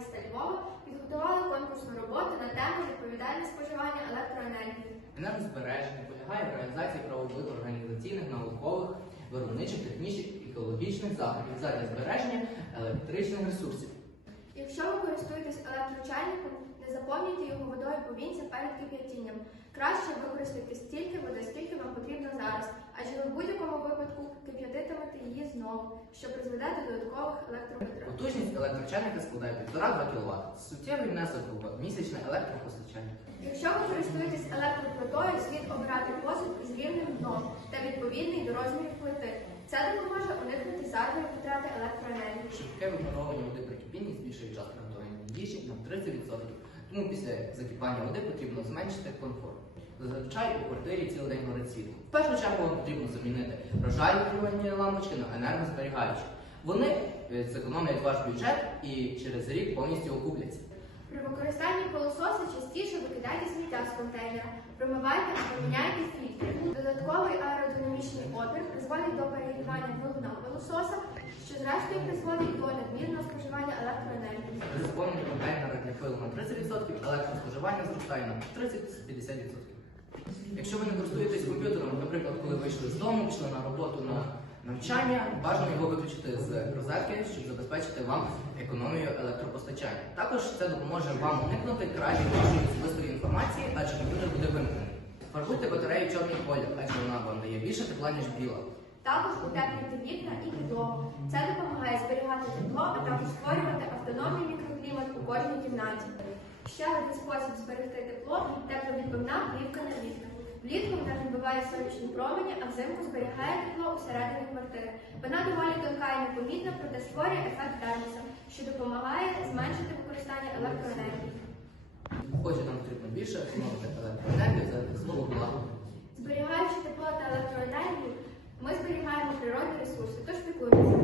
міста Львова підготували конкурсну роботу на тему відповідальне споживання електроенергії. Енергозбереження полягає в реалізації правових організаційних, наукових, виробничих, технічних екологічних заходів задля збереження електричних ресурсів. Якщо ви користуєтесь електрочайником, не заповнюйте його водою повінця перед кип'ятінням. Краще використати стільки води, скільки вам потрібно зараз, адже ви в будь-якому випадку кип'ятитимете знову, що призведе до додаткових електровитрат. Потужність електрочайника складає 1,5-2 кВт. Суттєвий внесок у місячне електропостачання. Якщо ви користуєтесь електроплитою, слід обирати посуд із рівним дном та відповідний до розмірів плити. Це допоможе уникнути зайвої витрати електроенергії. Швидке випаровування води при кипінні збільшує час приготування їжі на 30%. Тому після закипання води потрібно зменшити комфорт. Зазвичай у квартирі цілий день горить світло. В першу чергу вам потрібно замінити прожарювальні лампочки на енергозберігаючі. Вони е, зекономлять ваш бюджет і через рік повністю окупляться. При використанні пилососа частіше викидайте сміття з контейнера, промивайте або міняйте фільтр. Додатковий аеродинамічний опір призводить до перегрівання двигуна пилососа, що зрештою призводить до надмірного споживання електроенергії. При заповненні контейнера для пилу на 30%, електроспоживання зростає на 30-50%. Якщо ви не користуєтесь комп'ютером, наприклад, коли вийшли з дому, пішли на роботу на навчання, бажано його виключити з розетки, щоб забезпечити вам економію електропостачання. Також це допоможе вам уникнути краще вашої особистої інформації, адже комп'ютер буде вимкнений. Фарбуйте батарею чорний колір, адже вона вам дає більше тепла, ніж біла. Також утеплюйте вікна і підлогу. Це допомагає зберігати тепло, а також створювати автономний мікроклімат у кожній кімнаті. Ще один спосіб зберегти тепло тепловідбивна плівка на вікнах. Влітку вона відбиває сонячні промені, а взимку зберігає тепло усередині квартири. Вона доволі тонка і непомітна, проте створює ефект термоса, що допомагає зменшити використання електроенергії. Отже, нам потрібно більше економити електроенергію за свого блага. Зберігаючи тепло та електроенергію, ми зберігаємо природні ресурси, тож піклуємося